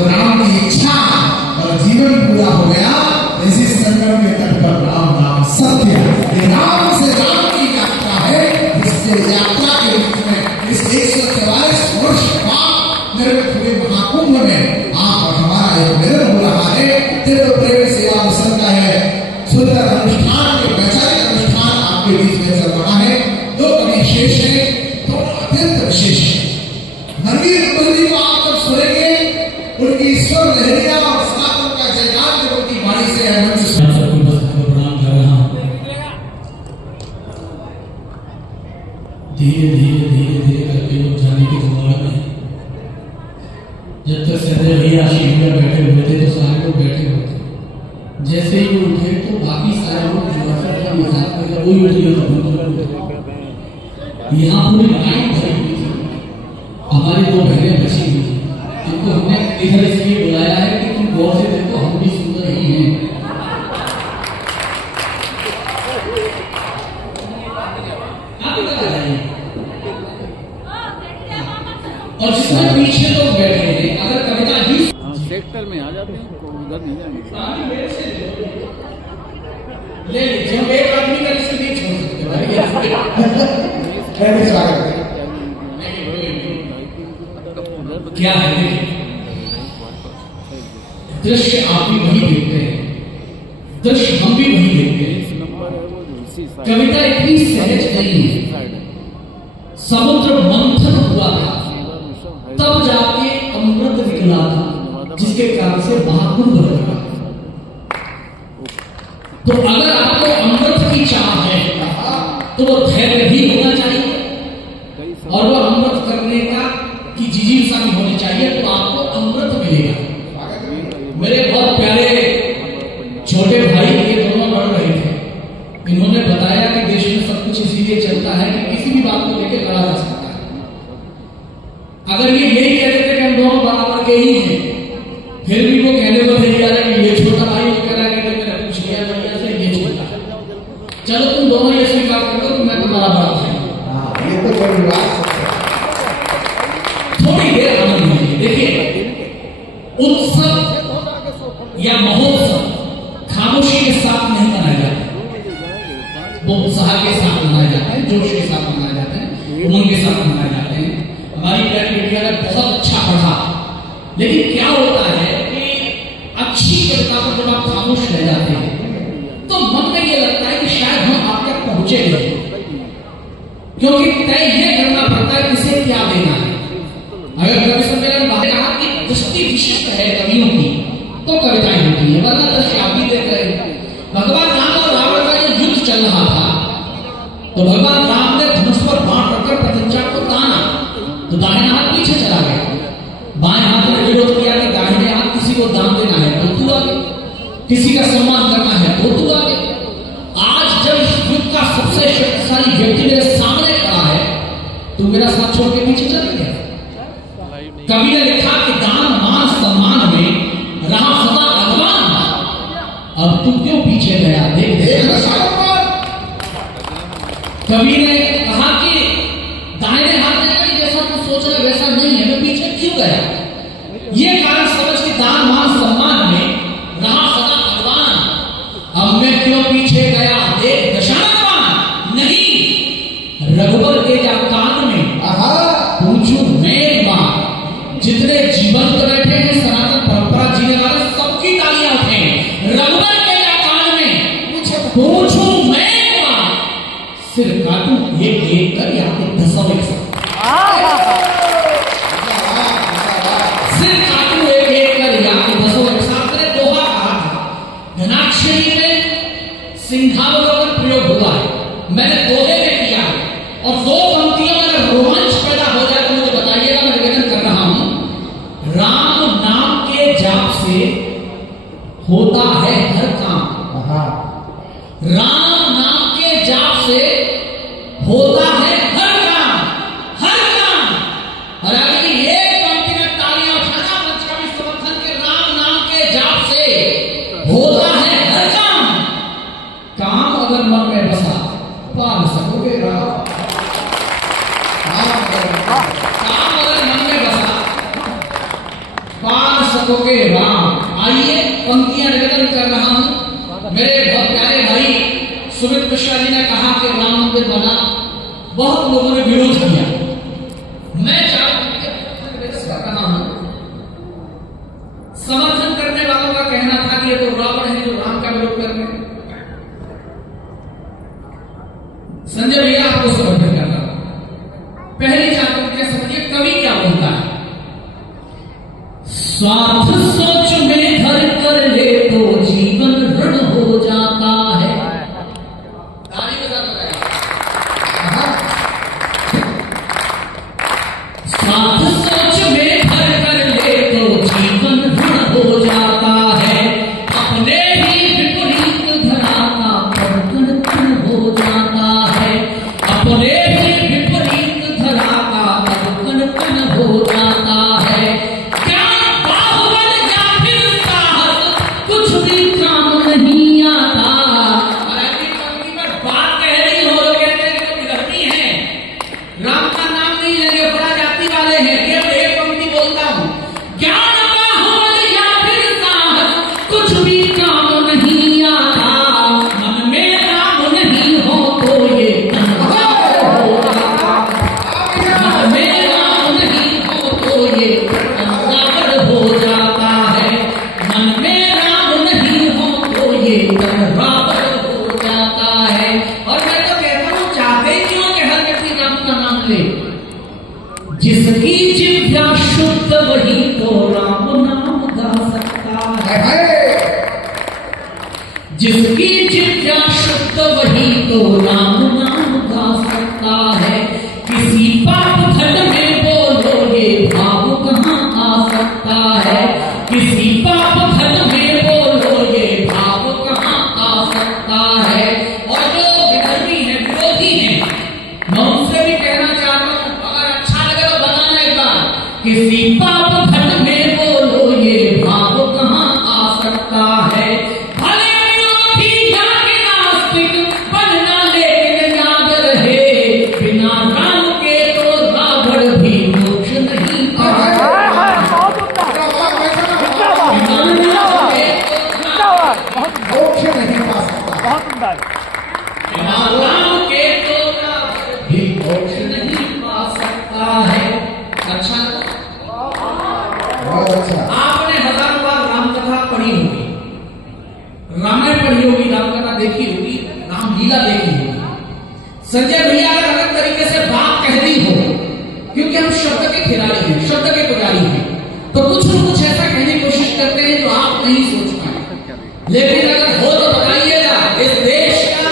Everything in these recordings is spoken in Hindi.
तो राम की इच्छा और जीवन पूरा हो गया। इसी संगम के तट पर राम नाम सत्य है। राम से राम की यात्रा है, जिसके यात्रा के बीच में इस 144 वर्ष बाद निर्मित हुए महाकुंभ में आप और हमारा एक मिलन हो रहा है। तीव्र प्रेम सेवा अवसर का है, सुंदर अनुष्ठान के वैचारिक अनुष्ठान आपके बीच में चल रहा है। दो कवि शेष है, दोनों अत्यंत विशेष है। नवीन मुरली को आप जब सुनेंगे, उनकी स्वर लहरिया और सनातन का जयकार जब उनकी वाणी से है। प्रणाम कर रहा हूं। धीरे धीरे धीरे धीरे करके लोग जाने की जुगाड़ में, जब तक सदर भैया आशीष में बैठे हुए थे तो सारे लोग बैठे हुए थे। जैसे ही वो उठे तो बाकी सारे लोग जो है मजाक करके वही उठ गए। यहाँ पूरी लाइन भरी हुई थी, हमारी दो बहनें बची हुई थी, जिनको हमने इधर इसलिए बुलाया है कि तुम गौर से देखो, हम भी सुंदर ही हैं। और जिसमें पीछे लोग बैठे हैं, अगर कविता ही सेक्टर में आ जाते हैं तो उधर नहीं जाएंगे। ले लीजिए, हम एक आदमी का इसके लिए छोड़ सकते हैं। क्या है दृश्य, आप भी वही देखते हैं, दृश्य हम भी वही देखते हैं। कविता इतनी सहज नहीं है। समुद्र मंथन हुआ था, तब जाके अमृत निकला था, जिसके कारण से महाकुंभ लगा। तो अगर आपको अमृत की चाह है तो वो धैर्य भी होना चाहिए और वो अमृत करने का की जिजीविसा भी होनी चाहिए, तो आपको अमृत मिलेगा। मेरे बहुत प्यारे छोटे भाई ये दोनों बढ़ रहे थे, इन्होंने बताया कि देश में सब कुछ इसीलिए चलता है कि किसी भी बात को लेकर लड़ा जा सकता है। अगर ये यही कहते थे कि हम दोनों बराबर के ही हैं, फिर भी वो कहने को नहीं जा रहा कि ये छोटा भाई वो कह रहा है कि मैंने पूछ लिया भैया से ये छोटा, चलो तुम दोनों ये स्वीकार कर लो कि मैं तुम्हारा बड़ा भाई। ये तो बड़ी बात है। थोड़ी देर आनंद है। देखिए, उत्सव या महोत्सव खामोशी के साथ नहीं मनाए जाते, वो उत्साह के साथ मनाए जाते हैं, जोश के साथ मनाए जाते हैं, उमंग के साथ मनाए जाते हैं। हमारी प्यारी बेटिया ने बहुत अच्छा पढ़ा, लेकिन क्या होता है कि अच्छी कविता पर जब आप खामोश रह जाते हैं तो मन में ये लगता है कि शायद हम आप तक पहुंचे नहीं, क्योंकि तय ये करना पड़ता है किसे क्या देना है। अगर कवि सम्मेलन में कहा कि दृष्टि विशिष्ट है कवियों की, तो कविताएं होती है, वरना दृष्टि आप भी देख रहे हैं। भगवान राम और रावण का जो युद्ध चल रहा था, तो भगवान राम ने धनुष पर बाण रखकर प्रत्यंचा को ताना, तो दाहिना हाथ पीछे चला गया, बाएं हाथ ने विरोध किया कि दाहिने हाथ किसी को दान देना है तो तू आगे, किसी का सम्मान करना है तो तू आगे। आज जब इस युद्ध का सबसे शक्तिशाली व्यक्ति मेरे सामने खड़ा है, तू मेरा साथ छोड़ के पीछे चल गया। कवि ने लिखा कि दान मान सम्मान में रहा सदा अगवान, अब तू क्यों पीछे गया, देख कवि ने कहा कि दाहिने हाथ ने कहा जैसा तू सोच रहा वैसा नहीं है, मैं पीछे क्यों गया। ये कारण समझ के दान मान सम्मान में रहा सदा अगवान, अब मैं क्यों पीछे गया, देख दशानन नहीं रघुबर के जा कान में पूछू मैं मां। जितने जीवंत बैठे हैं सनातन परंपरा जीने वाले सबकी तालियां उठे, रघुबर के जा कान में पूछू मैं मां, सिर काटू एक एक कर या फिर दसों एक साथ, सिर काटू एक एक कर या फिर दसों एक साथ। मैंने दोहा कहा था, धनाक्षरी में सिंहावलोकन प्रयोग हुआ है, मैंने दोहे में किया है, और दो पंक्तियों में अगर रोमांच पैदा हो जाए तो मुझे बताइएगा, मैं निवेदन कर रहा हूं। राम नाम के जाप से होता है हर काम, राम नाम के जाप से होता है हर काम, हर काम। और अगर एक पंक्ति में तालियां उठाना मंच का भी समर्थन के राम नाम के जाप से होता है हर काम, काम अगर मन में बसा पार सकोगे राम, काम अगर मन में बसा पार सकोगे राम। आइए पंक्तियां निवेदन कर रहा हूं। मेरे बहुत प्यारे भाई सुमित मिश्रा जी ने कहा कि राम मंदिर बना, बहुत लोगों ने विरोध किया। मैं कर रहा हूं, समर्थन करने वालों का कहना था कि ये तो रावण है जो राम का विरोध कर रहे हैं। संजय भैया आपको समर्थन कर रहा हूं। पहली चार पंक्तियां समझिए कवि क्या बोलता है। स्वार्थ सोच में धर कर ले तो जीवन ऋण हो जाता है। ताली बजा दो भाई। स्वार्थ सोच में धर कर ले तो जीवन ऋण हो जाता है। अपने ही विपरीत धरा का परखण तन हो जाता है। अपने ही विपरीत धरा का परखण तन हो जाता है। क्या बाहुबल या फिर साहस कुछ भी काम नहीं आता। पंक्ति पर बात कह रही हो, लोग कहते हैं कि तो विधर्मी है, राम का नाम नहीं लेंगे, बड़ा जाति वाले हैं। केवल एक पंक्ति बोलता हूं, ज्ञान बाहुबल या फिर साहस कुछ भी काम नहीं आता। मन में राम नहीं हो तो ये तन हो जाता। मन में राम नहीं हो तो ये तन हो जाता है। मन में राम नहीं हो तो ये तन हो जाता है। और मैं तो कहता हूं, चाहते क्यों कि हर व्यक्ति राम का नाम ले। जिसकी जिह्वा शुद्ध वही तो राम नाम गा सकता है। जिसकी जिह्वा शुद्ध वही तो राम नाम गा सकता है। किसी पाप घट में बोलो ये भाव कहाँ आ सकता है। किसी पाप घट में बोलो ये भाव कहाँ आ सकता है। और जो विधर्मी है, विरोधी है, मैं उनसे भी कहना चाहता हूं, अगर अच्छा लगे तो बताना एक बार। किसी पाप घट में बोलो ये भाव कहाँ आ सकता है। भले विरोधी या कि नास्तिक बनना लेकिन याद रहे, बिना राम के तो रावण भी मोक्ष नहीं पाता। मोक्ष नहीं पा सकता। बिना राम के तो रावण भी मोक्ष नहीं पा सकता है। अच्छा, बहुत अच्छा। आपने हजारों बार रामकथा पढ़ी होगी, रामायण पढ़ी होगी, रामकथा देखी होगी, रामलीला देखी होगी। संजय भैया अगर अलग तरीके से बात कह दी हो, क्योंकि हम शब्द के खिलाड़ी हैं, शब्द के पुजारी हैं, तो कुछ न कुछ ऐसा कहने की कोशिश करते हैं जो आप नहीं सोच पाए। लेकिन अगर हो तो बताइएगा। इस देश का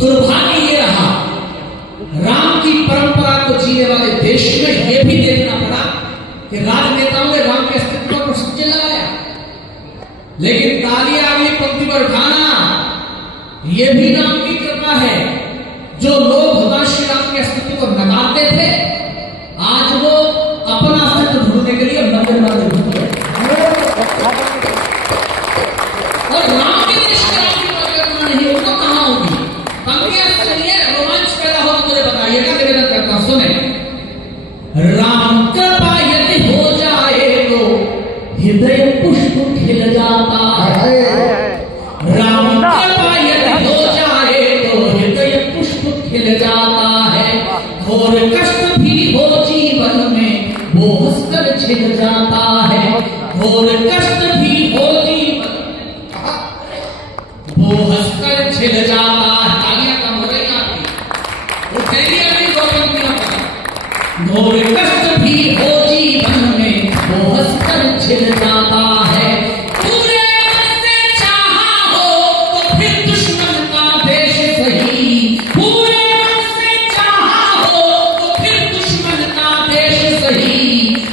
दुर्भाग्य ये रहा, राम की परंपरा को जीने वाले देश में यह भी देखना पड़ा कि राजनेताओं ने राम के अस्तित्व पर सच्चे लगाया। लेकिन तालियां अगली पंक्ति पर उठाना, यह भी राम की कृपा है। जो लोग भगवान श्री राम के अस्तित्व को नकारते थे, आज वो अपना अस्तित्व ढूंढने के लिए मंदिर वाले ढूंढ रहे। और राम के देश में राम की परिकल्पना नहीं होगी तो कहां होगी। पंक्तियां सुनिए, रोमांच पैदा हो तो मुझे बताइएगा, निवेदन करता हूं, सुने। राम कृपा यदि हो जाए तो हृदय पुष्प खिल जाता है। राम कृपा यदि हो जाए तो हृदय पुष्प खिल जाता है। घोर कष्ट भी हो जीवन में वो हंसकर छिल जाता है। घोर कष्ट भी हो जीवन वो हंसकर छिल जाता है। तालियां कम हो रही आपकी, उठेगी अभी दो पंक्तियों पर। घोर कष्ट भी हो जीवन में वो हंसकर छिल जाता है। पूरे मन से चाहा हो तो फिर दुश्मन का देश सही। पूरे मन से चाहा हो तो फिर दुश्मन का देश सही।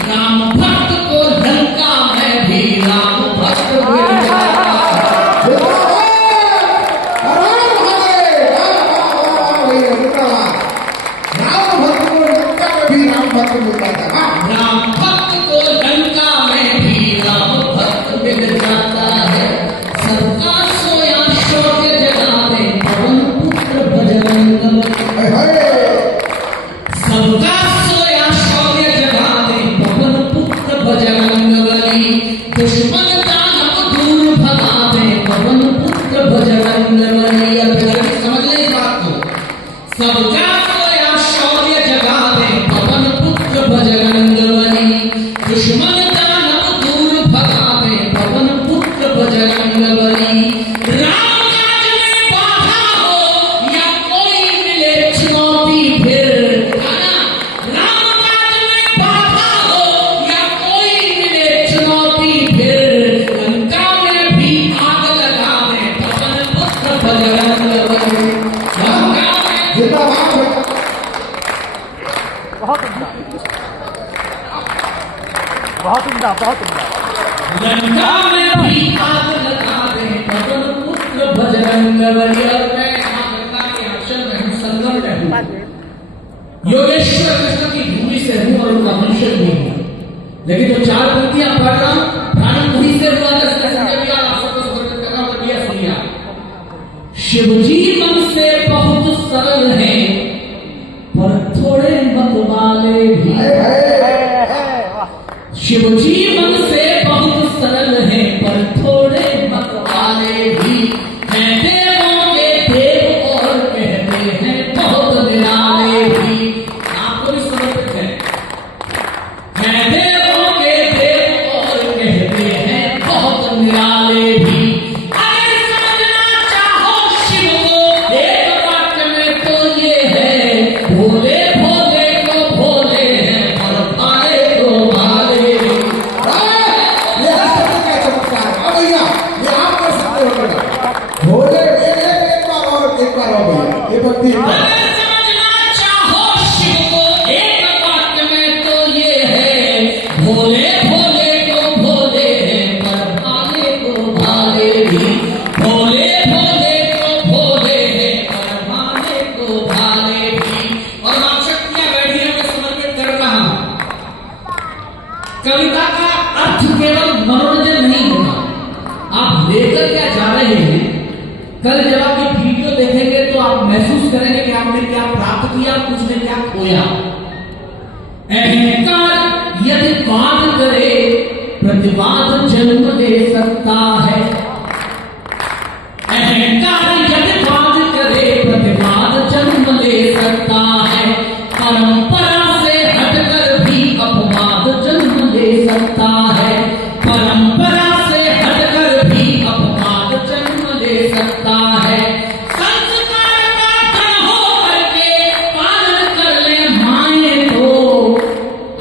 राम भक्त को ढंका मैं भी राम लंका में भी आग लगा दे पवन पुत्र बजरंग बली। और मैं यहाँ गंगा के आंचल में हूँ, संगम में हूँ, योगेश्वर कृष्ण की भूमि से हूँ और उनका मनुष्य भी हूँ। लेकिन जो चार पंक्तियां पढ़ रहा हूं, प्रारंभ वहीं से हुआ शिव जी मन से बहुत सरल हैं, पर थोड़े मत वाले भी। शिव जी मन से बहुत सरल हैं, पर थोड़े मत वाले भी हैं। देवों के देव और कहते हैं बहुत निराले भी। आपको भी समर्पित है। हैं देवों के देव और कहते हैं बहुत निराले भी। कविता का अर्थ केवल मनोरंजन नहीं होगा। आप लेकर क्या जा रहे हैं, कल जब आप ये वीडियो देखेंगे तो आप महसूस करेंगे कि आपने क्या प्राप्त किया, कुछ ने क्या खोया। अहंकार यदि वाद करे प्रतिवाद जन्म ले सकता है। अहंकार यदि वाद करे प्रतिवाद जन्म ले सकता है। परंपरा से हटकर भी अपवाद जन्म ले सकता है। परंपरा से हटकर भी अपवाद जन्म ले सकता है। संस्कार का धन हो करके पालन कर ले माए तो।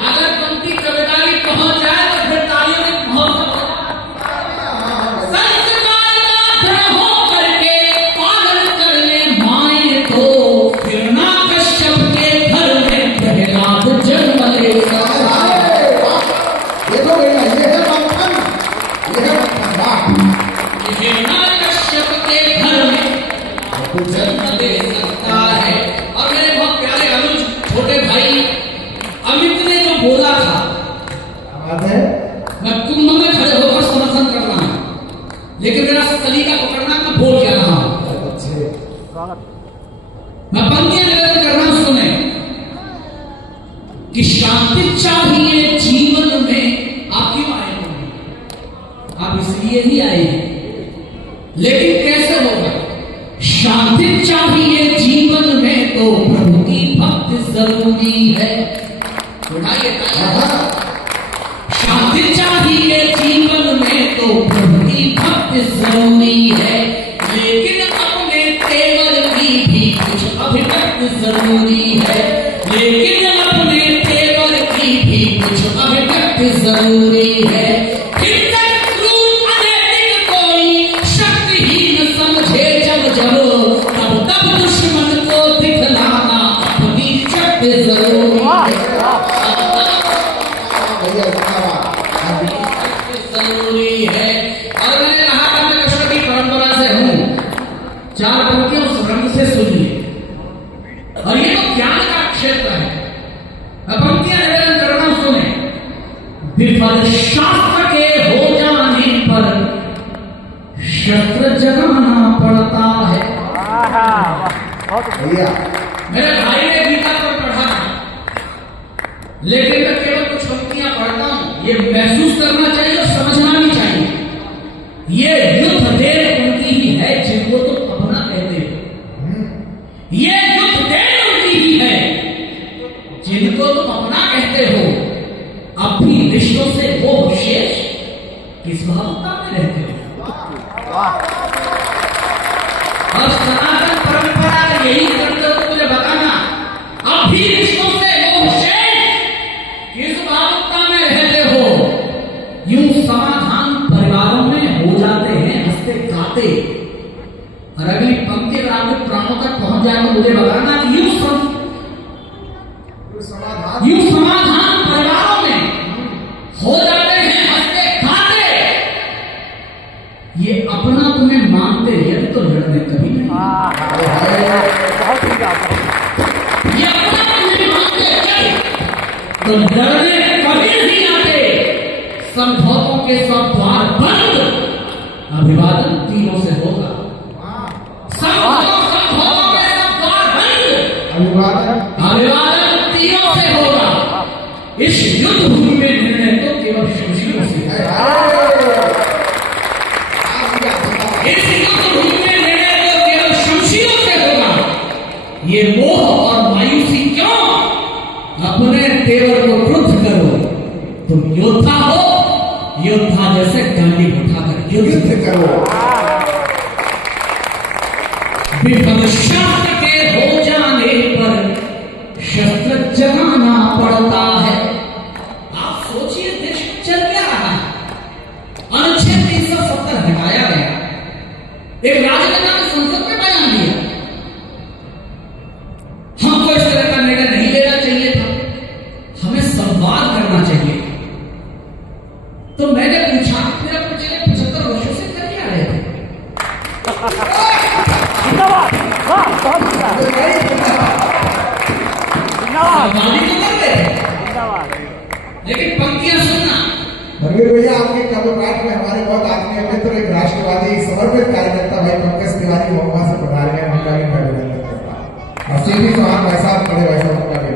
अगर पंक्ति कविता की पहुंच जाए तो फिर तालियों की पहुंच। संस्कार का धन हो करके पालन कर ले माए तो। हिरणा कश्यप के घर में प्रहलाद जन्म ले सकता है। हिरणा कश्यप के घर में जन्म ले सकता है। और मेरे बहुत प्यारे अनुज छोटे भाई अमित ने जो बोला था, मैं कुंभ में खड़े होकर समर्थन कर रहा हूं, लेकिन मेरा सलीका पकड़ना मैं बोल क्या रहा हूं। मैं पंक्तियां निवेदन कर रहा हूं, सुने कि शांति चाहिए जीवन में। आप क्यों आए हो? आप इसलिए ही आए हैं, लेकिन कैसे होगा? शांति चाहिए जीवन में तो प्रभु की भक्ति जरूरी है। उठाइए, शांति चाहिए जीवन में तो प्रभु की भक्ति जरूरी है। लेकिन अपने तेवर की भी कुछ अभिव्यक्ति जरूरी है। लेकिन अपने तेवर की भी कुछ अभिव्यक्ति जरूरी है। जरूरी है। और मैंने कहा था मैं कृष्ण की परंपरा से हूं। चार पंक्तियां उस रंग से सुनिए, और ये तो ज्ञान का क्षेत्र है। मैं पंक्तियां निवेदन कर रहा हूं, सुने। विफल शास्त्र के हो जाने पर शस्त्र जगाना पड़ता है। मेरे भाई ने गीता पर पढ़ा, लेकिन मैं केवल कुछ पंक्तियां पढ़ता हूं। ये महसूस करना चाहिए और समझना भी चाहिए। ये युद्ध देर उनकी ही है जिनको तुम अपना कहते हो। ये युद्ध देर उनकी ही है जिनको तुम अपना कहते हो। अब भी रिश्तों से वो शेष किस भावना में रहते हो? और सनातन परंपरा यही करते हो, मुझे बताना। अब भी रिश्तों से वो शेष किस भावना में रहते हो? यूं समाधान परिवारों में हो जाते हैं हंसते गाते। और अगली पंक्ति अगर आपके प्राणों तक पहुंच जाए तो मुझे बताना कि यूं समाधान परिवारों में हो जाते हैं हंसते तो लड़ने कभी नहीं आते, समझौतों के सब द्वार बंद, अभिवादन तीरों से होगा। समझौतों के सब द्वार बंद, अभिवादन तीरों से होगा। इस युद्ध भूमि में निर्णय तो केवल शमशीरों से है। इस युद्ध भूमि में निर्णय तो केवल शमशीरों से होगा। ये मोह और मायूसी क्यों? अपने तेवर को क्रुद्ध करो। तुम योद्धा हो, योद्धा जैसे गांडी उठाकर युद्ध करो। विफल शास्त्र के हो जाने पर शस्त्र जगाना पड़ता है। आप सोचिए देश में चल क्या रहा है। अनुच्छेद 370 हटाया गया, एक राजनेता ने संसद में बयान दिया, हमको इस तरह का निर्णय नहीं लेना चाहिए था, हमें संवाद करना चाहिए। तो मैंने पूछा, मेरा पिछले 75 वर्षों से कर क्या रहे थे? लेकिन पंक्तियां सुनना। रणवीर भैया, आपके कब्रपाठ में हमारे बहुत आत्मीय मित्र, एक राष्ट्रवादी समर्पित कार्यकर्ता भाई पंकज तिवारी मोहम्मा से पधार गए। उनका भी मैं अभिनंदन करता हूं। और सीधी चौहान भाई साहब खड़े, भाई साहब उनका भी।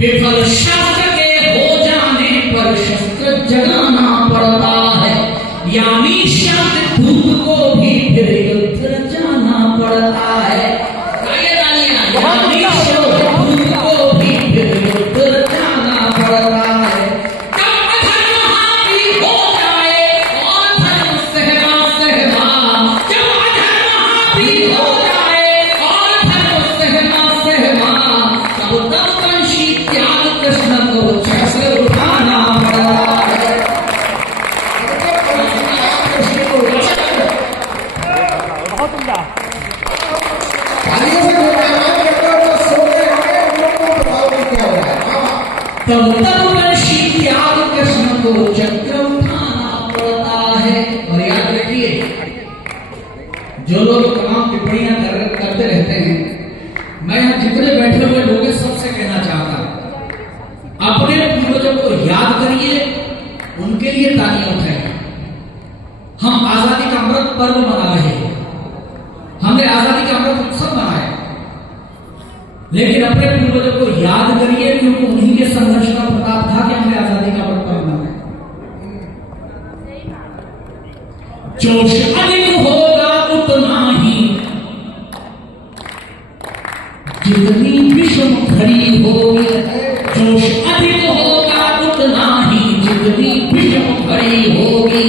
विफल शास्त्र के हो जाने पर शस्त्र जगाना पड़ता है, यानी शांत दूत को भी फिर युद्ध रचाना पड़ता है। यानी शांत दूत को भी फिर युद्ध रचाना पड़ता है। जब अधर्म हावी हो जाए और धर्म सहमा सहमा, जब अधर्म हावी हो जाए और धर्म सहमा सहमा, तब तपवंशी त्याग कृष्ण को चक्र उठाना पड़ता है। बहुत उम्दा। तब तपवंशी त्याग कृष्ण को चक्र उठाना पड़ता है। और याद रखिए, जो लोग तमाम टिप्पणियां करते रहते हैं, मैं यहां जितने बैठे हुए लोग सबसे कहना चाहता हूं, अपने पूर्वजों को याद करिए, उनके लिए तालियां उठाइए। हम आजादी का अमृत पर्व मना रहे हैं, हमने आजादी का अमृत उत्सव मनाया, लेकिन अपने पूर्वजों को याद करिए, क्योंकि उन्हीं के संघर्ष का प्रताप था कि हमने आजादी का अमृत पर्व मनाया। जोश अधिक होगा उतना ही, जितनी विषम घड़ी होगी। जोश अधिक होगा उतना ही, जितनी विषम घड़ी होगी।